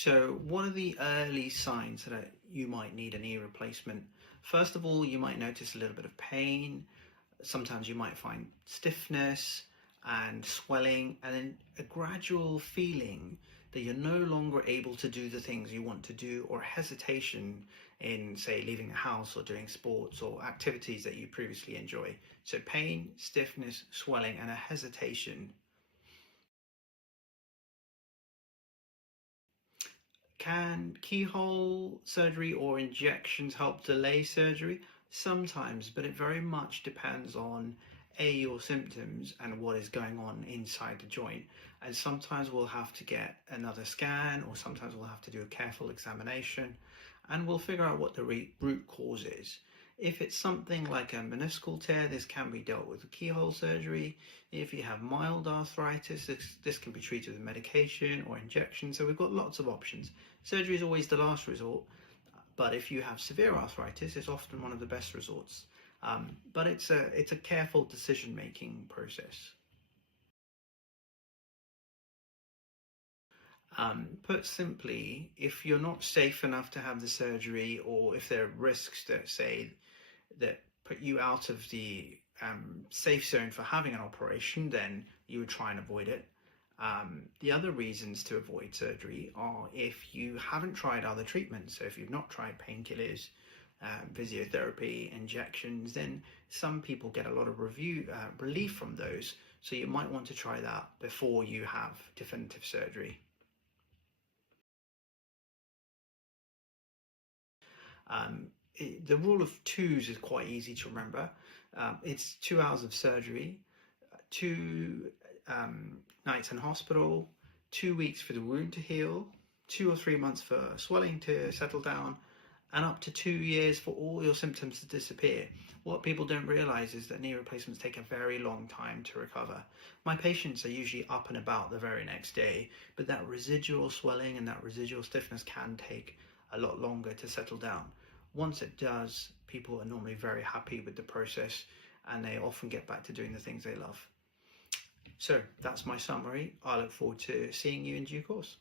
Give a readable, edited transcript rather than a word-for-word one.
So what are the early signs that you might need a knee replacement? First of all, you might notice a little bit of pain. Sometimes you might find stiffness and swelling, and then a gradual feeling that you're no longer able to do the things you want to do, or hesitation in, say, leaving the house or doing sports or activities that you previously enjoy. So pain, stiffness, swelling, and a hesitation. Can keyhole surgery or injections help delay surgery? Sometimes, but it very much depends on your symptoms and what is going on inside the joint. And sometimes we'll have to get another scan, or sometimes we'll have to do a careful examination, and we'll figure out what the root cause is. If it's something like a meniscal tear, this can be dealt with keyhole surgery. If you have mild arthritis, this can be treated with medication or injection. So we've got lots of options. Surgery is always the last resort, but if you have severe arthritis, it's often one of the best resorts. But it's a careful decision-making process. Put simply, if you're not safe enough to have the surgery, or if there are risks that put you out of the safe zone for having an operation, then you would try and avoid it. The other reasons to avoid surgery are if you haven't tried other treatments. So if you've not tried painkillers, physiotherapy, injections, then some people get a lot of relief from those. So you might want to try that before you have definitive surgery. The rule of twos is quite easy to remember. It's 2 hours of surgery, 2 nights in hospital, 2 weeks for the wound to heal, 2 or 3 months for swelling to settle down, and up to 2 years for all your symptoms to disappear. What people don't realize is that knee replacements take a very long time to recover. My patients are usually up and about the very next day, but that residual swelling and that residual stiffness can take a lot longer to settle down. Once it does, people are normally very happy with the process, and they often get back to doing the things they love. So that's my summary. I look forward to seeing you in due course.